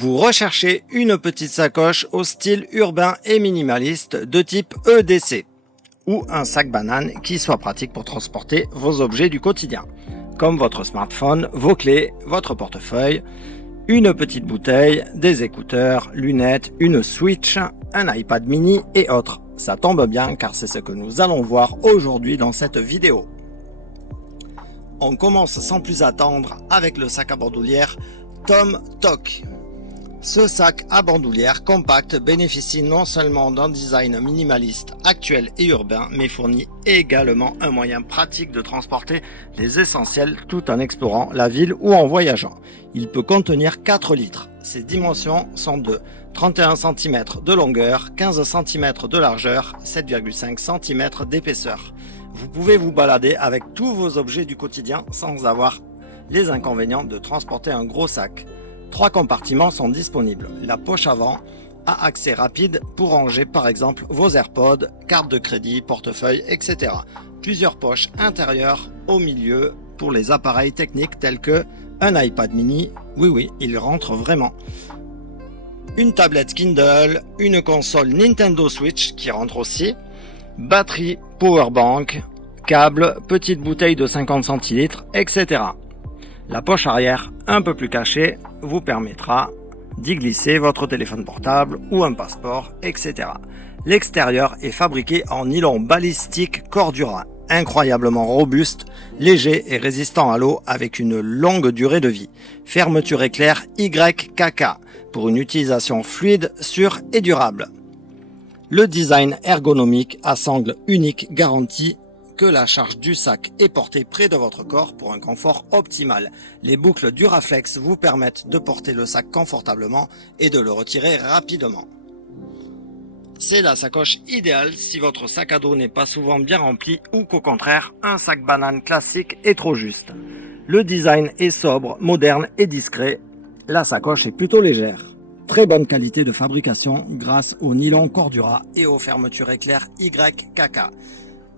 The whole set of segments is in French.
Vous recherchez une petite sacoche au style urbain et minimaliste de type EDC ou un sac banane qui soit pratique pour transporter vos objets du quotidien, comme votre smartphone, vos clés, votre portefeuille, une petite bouteille, des écouteurs, lunettes, une Switch, un iPad mini et autres. Ça tombe bien car c'est ce que nous allons voir aujourd'hui dans cette vidéo. On commence sans plus attendre avec le sac à bandoulière Tom Tok. Ce sac à bandoulière compact bénéficie non seulement d'un design minimaliste actuel et urbain, mais fournit également un moyen pratique de transporter les essentiels tout en explorant la ville ou en voyageant. Il peut contenir 4 litres. Ses dimensions sont de 31 cm de longueur, 15 cm de largeur, 7,5 cm d'épaisseur. Vous pouvez vous balader avec tous vos objets du quotidien sans avoir les inconvénients de transporter un gros sac. 3 compartiments sont disponibles. La poche avant a accès rapide pour ranger par exemple vos AirPods, cartes de crédit, portefeuille, etc. Plusieurs poches intérieures au milieu pour les appareils techniques tels que un iPad mini, oui, il rentre vraiment. Une tablette Kindle, une console Nintendo Switch qui rentre aussi, batterie, powerbank, câble, petite bouteille de 50 centilitres, etc. La poche arrière, un peu plus cachée, vous permettra d'y glisser votre téléphone portable ou un passeport, etc. L'extérieur est fabriqué en nylon balistique Cordura, incroyablement robuste, léger et résistant à l'eau avec une longue durée de vie. Fermeture éclair YKK pour une utilisation fluide, sûre et durable. Le design ergonomique à sangle unique garantit que la charge du sac est portée près de votre corps pour un confort optimal. Les boucles Duraflex vous permettent de porter le sac confortablement et de le retirer rapidement. C'est la sacoche idéale si votre sac à dos n'est pas souvent bien rempli ou qu'au contraire, un sac banane classique est trop juste. Le design est sobre, moderne et discret. La sacoche est plutôt légère. Très bonne qualité de fabrication grâce au nylon Cordura et aux fermetures éclair YKK.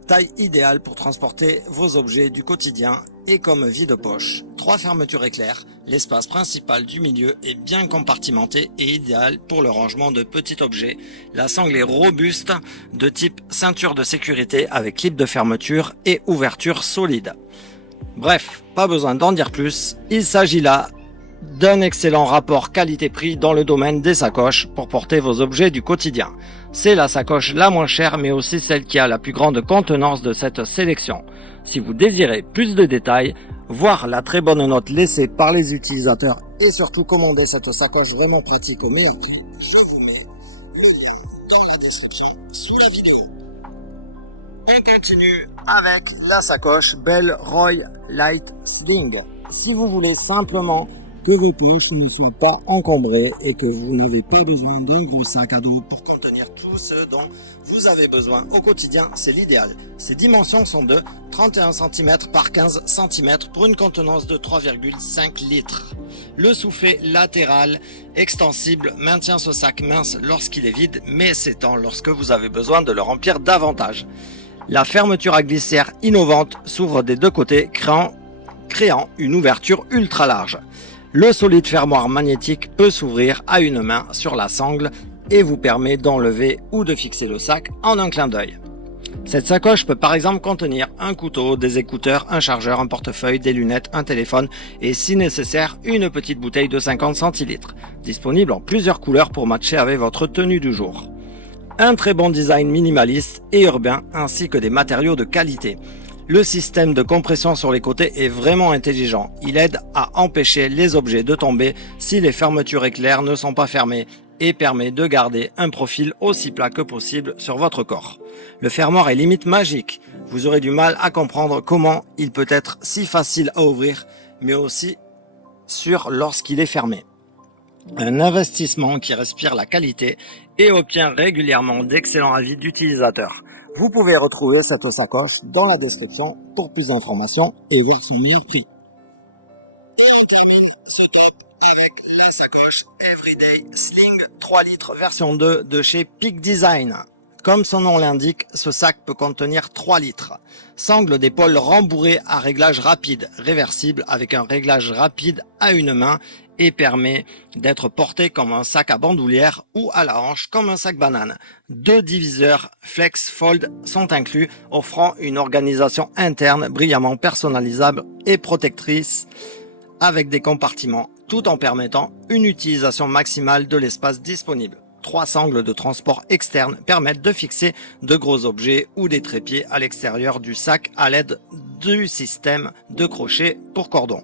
Taille idéale pour transporter vos objets du quotidien et comme vide-poche. 3 fermetures éclair, l'espace principal du milieu est bien compartimenté et idéal pour le rangement de petits objets. La sangle est robuste de type ceinture de sécurité avec clip de fermeture et ouverture solide. Bref, pas besoin d'en dire plus, il s'agit là d'un excellent rapport qualité-prix dans le domaine des sacoches pour porter vos objets du quotidien. C'est la sacoche la moins chère mais aussi celle qui a la plus grande contenance de cette sélection. Si vous désirez plus de détails, voir la très bonne note laissée par les utilisateurs et surtout commander cette sacoche vraiment pratique au meilleur prix, je vous mets le lien dans la description sous la vidéo. On continue avec la sacoche Bell Roy Light Sling. Si vous voulez simplement que vos poches ne soient pas encombrées et que vous n'avez pas besoin d'un gros sac à dos pour contenir tout ce dont vous avez besoin au quotidien, c'est l'idéal. Ses dimensions sont de 31 cm par 15 cm pour une contenance de 3,5 litres. Le soufflet latéral extensible maintient ce sac mince lorsqu'il est vide, mais s'étend lorsque vous avez besoin de le remplir davantage. La fermeture à glissière innovante s'ouvre des deux côtés, créant une ouverture ultra large. Le solide fermoir magnétique peut s'ouvrir à une main sur la sangle et vous permet d'enlever ou de fixer le sac en un clin d'œil. Cette sacoche peut par exemple contenir un couteau, des écouteurs, un chargeur, un portefeuille, des lunettes, un téléphone et si nécessaire une petite bouteille de 50 centilitres, disponible en plusieurs couleurs pour matcher avec votre tenue du jour. Un très bon design minimaliste et urbain ainsi que des matériaux de qualité. Le système de compression sur les côtés est vraiment intelligent. Il aide à empêcher les objets de tomber si les fermetures éclair ne sont pas fermées et permet de garder un profil aussi plat que possible sur votre corps. Le fermoir est limite magique. Vous aurez du mal à comprendre comment il peut être si facile à ouvrir, mais aussi sûr lorsqu'il est fermé. Un investissement qui respire la qualité et obtient régulièrement d'excellents avis d'utilisateurs. Vous pouvez retrouver cette sacoche dans la description pour plus d'informations et voir son meilleur prix. Et on termine ce top avec la sacoche Everyday Sling 3 litres version 2 de chez Peak Design. Comme son nom l'indique, ce sac peut contenir 3 litres. Sangle d'épaule rembourré à réglage rapide, réversible avec un réglage rapide à une main et permet d'être porté comme un sac à bandoulière ou à la hanche comme un sac banane. 2 diviseurs Flex Fold sont inclus, offrant une organisation interne brillamment personnalisable et protectrice avec des compartiments, tout en permettant une utilisation maximale de l'espace disponible. 3 sangles de transport externes permettent de fixer de gros objets ou des trépieds à l'extérieur du sac à l'aide du système de crochet pour cordon.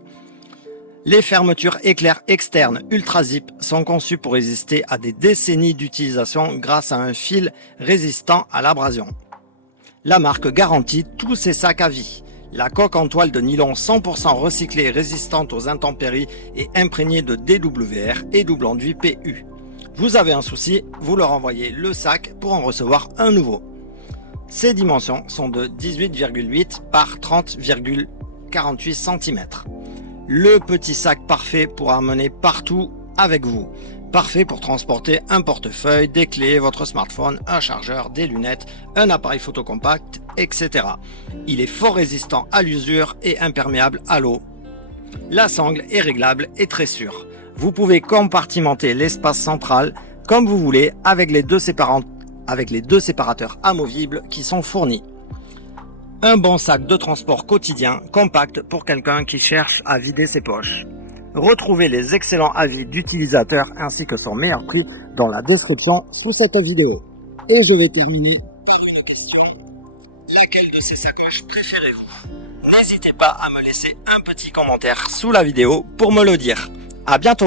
Les fermetures éclair externes Ultra Zip sont conçues pour résister à des décennies d'utilisation grâce à un fil résistant à l'abrasion. La marque garantit tous ses sacs à vie. La coque en toile de nylon 100% recyclée et résistante aux intempéries est imprégnée de DWR et double enduit PU. Vous avez un souci, vous leur envoyez le sac pour en recevoir un nouveau. Ses dimensions sont de 18,8 par 30,48 cm. Le petit sac parfait pour emmener partout avec vous. Parfait pour transporter un portefeuille, des clés, votre smartphone, un chargeur, des lunettes, un appareil photo compact, etc. Il est fort résistant à l'usure et imperméable à l'eau. La sangle est réglable et très sûre. Vous pouvez compartimenter l'espace central comme vous voulez avec les deux séparateurs amovibles qui sont fournis. Un bon sac de transport quotidien compact pour quelqu'un qui cherche à vider ses poches. Retrouvez les excellents avis d'utilisateurs ainsi que son meilleur prix dans la description sous cette vidéo. Et je vais terminer par une question. Laquelle de ces sacoches préférez-vous? N'hésitez pas à me laisser un petit commentaire sous la vidéo pour me le dire. À bientôt!